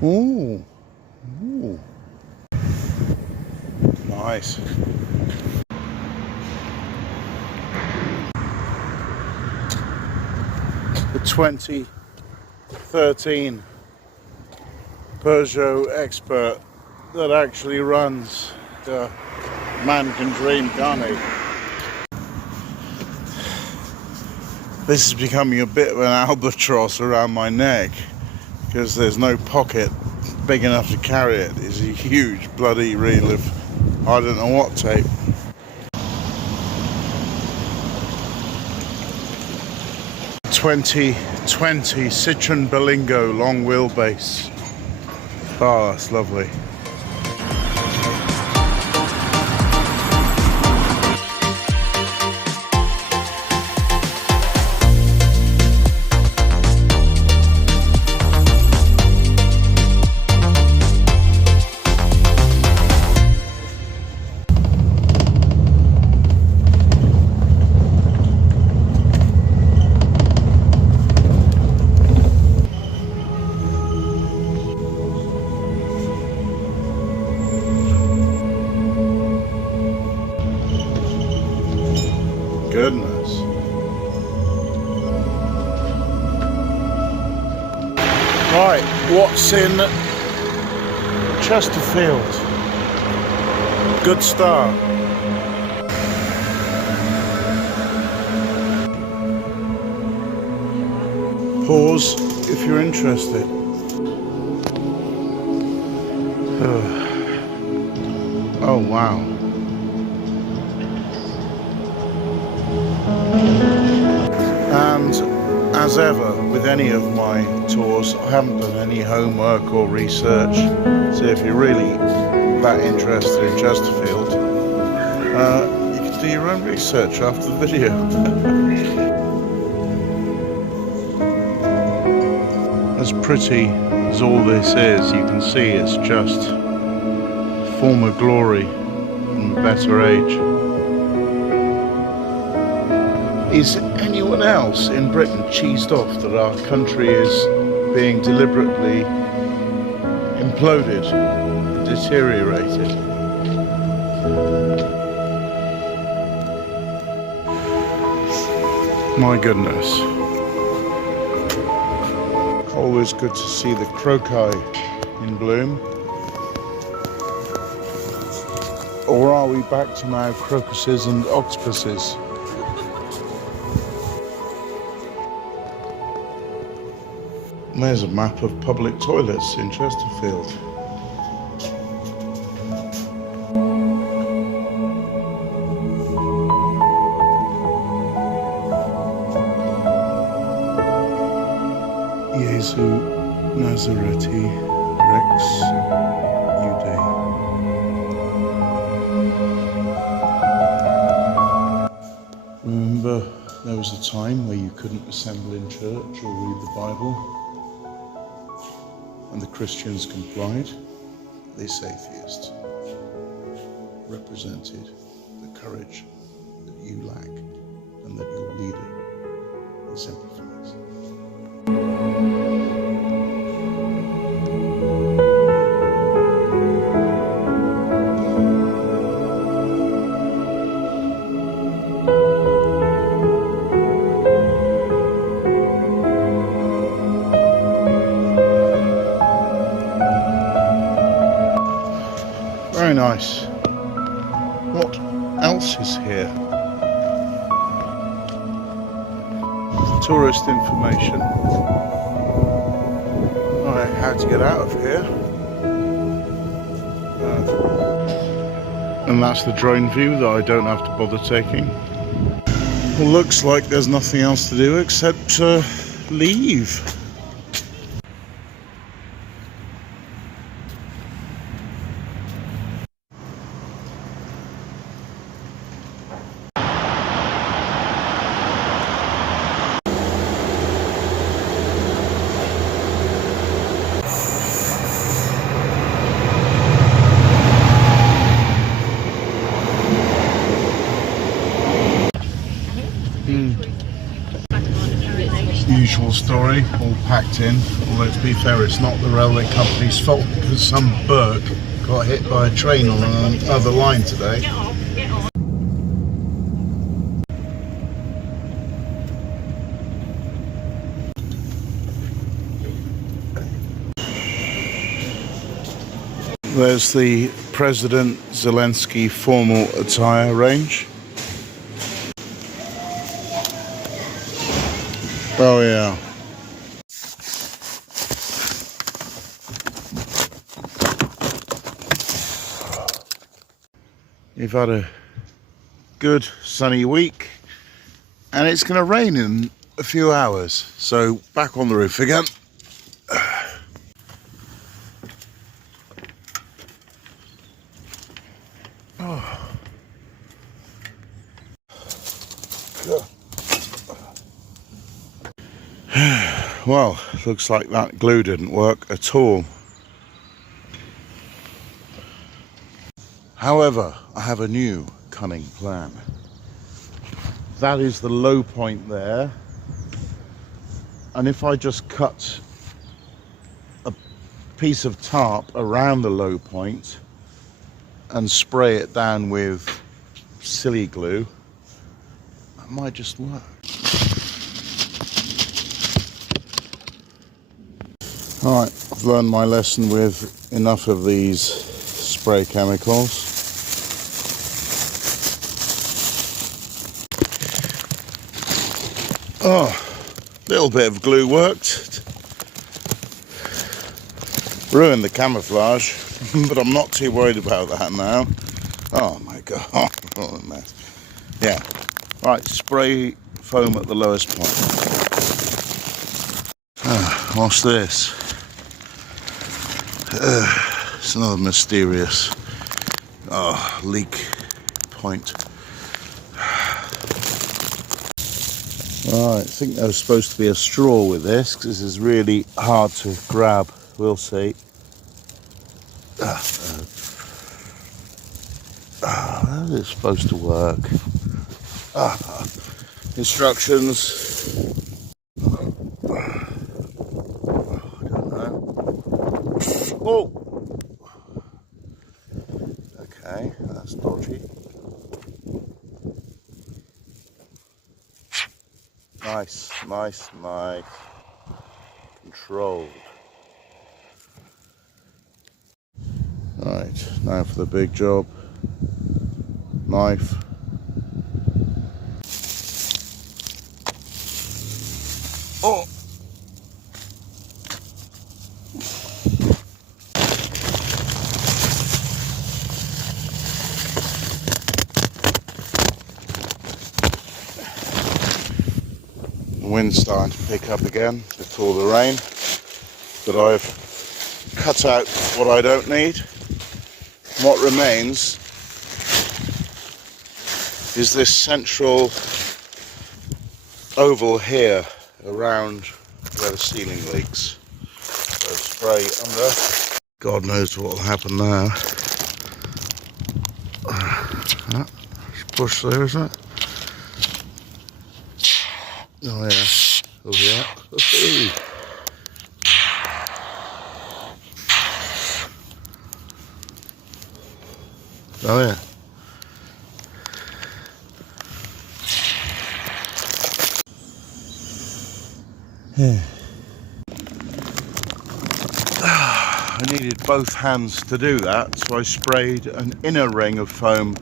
Ooh. Ooh. Nice. The 2013 Peugeot Expert that actually runs the man can dream, can't he? This is becoming a bit of an albatross around my neck because there's no pocket big enough to carry it. It's a huge bloody reel of I don't know what tape. '20 Citroen Berlingo long wheelbase. Oh, that's lovely. Goodness. Right, what's in Chesterfield? Good start. Pause if you're interested. Oh wow. And as ever with any of my tours, I haven't done any homework or research. So if you're really that interested in Chesterfield, you can do your own research after the video. As pretty as all this is, you can see it's just former glory and a better age. Is anyone else in Britain cheesed off that our country is being deliberately imploded, deteriorated? My goodness. Always good to see the crocus in bloom. Or are we back to now crocuses and octopuses? There's a map of public toilets in Chesterfield. Jesu Nazareti Rex Judae. Remember, there was a time where you couldn't assemble in church or read the Bible, and the Christians complied. This atheist represented the courage that you lack and that your leader exemplifies. Very nice. What else is here? Tourist information. Alright, how to get out of here. And that's the drone view that I don't have to bother taking. Well, looks like there's nothing else to do except leave. Usual stuff. story, all packed in. Although to be fair, it's not the railway company's fault because some Burke got hit by a train on another line today. There's the President Zelensky formal attire range. Oh yeah. You've had a good sunny week and it's going to rain in a few hours. So back on the roof again. Well, looks like that glue didn't work at all. However, I have a new cunning plan. That is the low point there. And if I just cut a piece of tarp around the low point and spray it down with silly glue, that might just work. Alright, I've learned my lesson with enough of these spray chemicals. Oh, a little bit of glue worked. Ruined the camouflage, but I'm not too worried about that now. Oh my god, what a mess. Yeah, right, spray foam at the lowest point. What's this? It's another mysterious leak point. Right, I think there was supposed to be a straw with this because this is really hard to grab. We'll see. How is it supposed to work? Instructions. Oh! Okay, that's dodgy. Nice, nice, nice. Controlled. Right, now for the big job. Knife. Oh! The wind's starting to pick up again before the rain, but I've cut out what I don't need. What remains is this central oval here around where the ceiling leaks. So spray under. God knows what will happen now. Just push there, isn't it? Oh yeah, over there. Oh yeah. Yeah. I needed both hands to do that, so I sprayed an inner ring of foam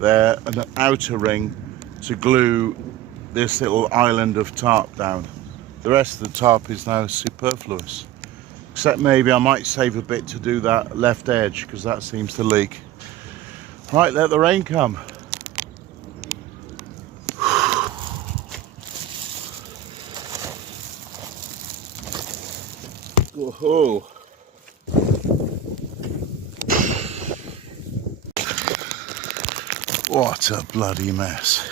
there and an outer ring to glue this little island of tarp down. The rest of the tarp is now superfluous, except maybe I might save a bit to do that left edge because that seems to leak. Right, let the rain come. Whoa. What a bloody mess.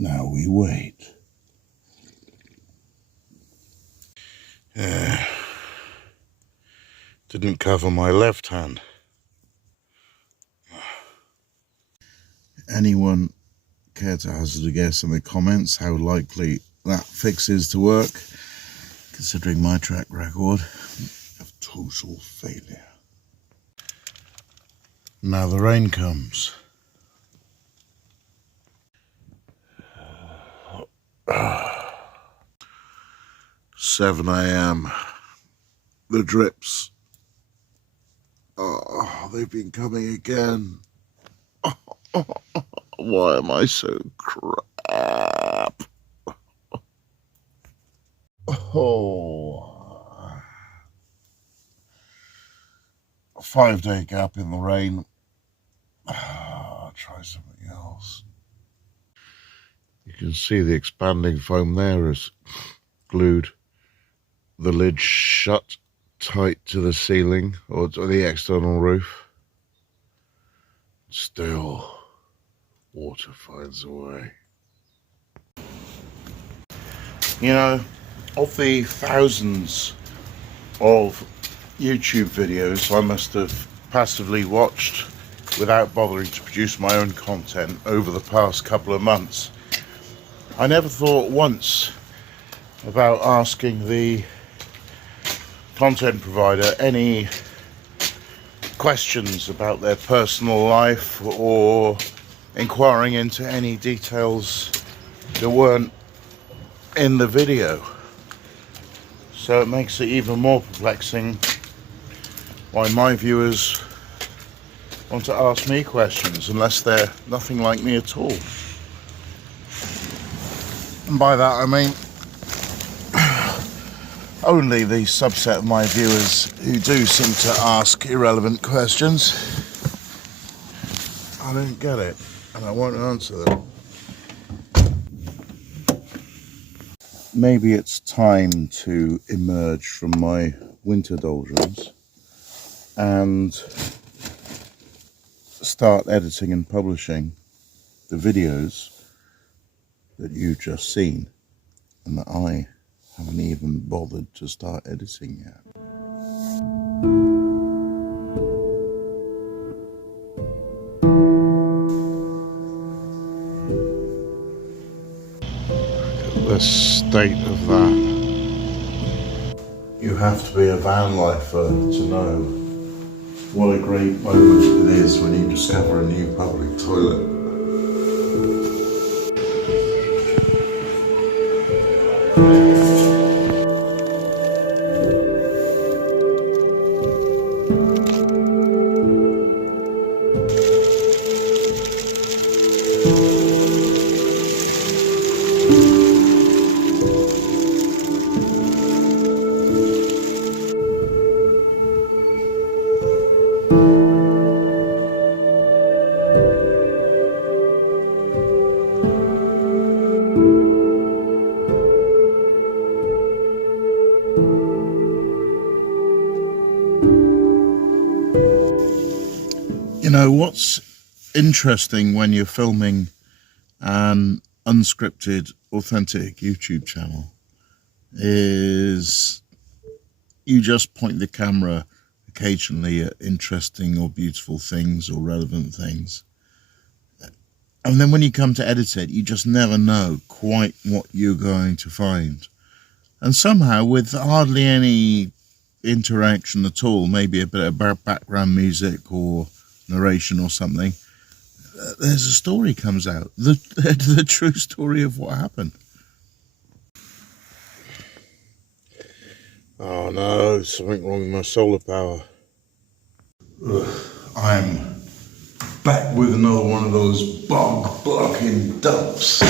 Now we wait. didn't cover my left hand. Anyone care to hazard a guess in the comments how likely that fix is to work, considering my track record of total failure? Now the rain comes. 7 AM. The drips. Oh, they've been coming again. Why am I so crap? Oh. A 5-day gap in the rain. I'll try something else. You can see the expanding foam there has glued the lid shut tight to the ceiling or to the external roof. Still, water finds a way. You know, of the thousands of YouTube videos I must have passively watched without bothering to produce my own content over the past couple of months, I never thought once about asking the content provider any questions about their personal life or inquiring into any details that weren't in the video. So it makes it even more perplexing why my viewers want to ask me questions unless they're nothing like me at all. And by that I mean only the subset of my viewers who do seem to ask irrelevant questions. I don't get it, and I won't answer them. Maybe it's time to emerge from my winter doldrums and start editing and publishing the videos that you've just seen and that I haven't even bothered to start editing yet. The state of that. You have to be a van lifer to know what a great moment it is when you discover a new public toilet. You know, what's interesting when you're filming an unscripted, authentic YouTube channel is you just point the camera occasionally at interesting or beautiful things or relevant things. And then when you come to edit it, you just never know quite what you're going to find. And somehow, with hardly any interaction at all, maybe a bit of background music or narration or something, there's a story comes out, the true story of what happened. Oh no, something wrong with my solar power. I'm back with another one of those bog blocking dumps.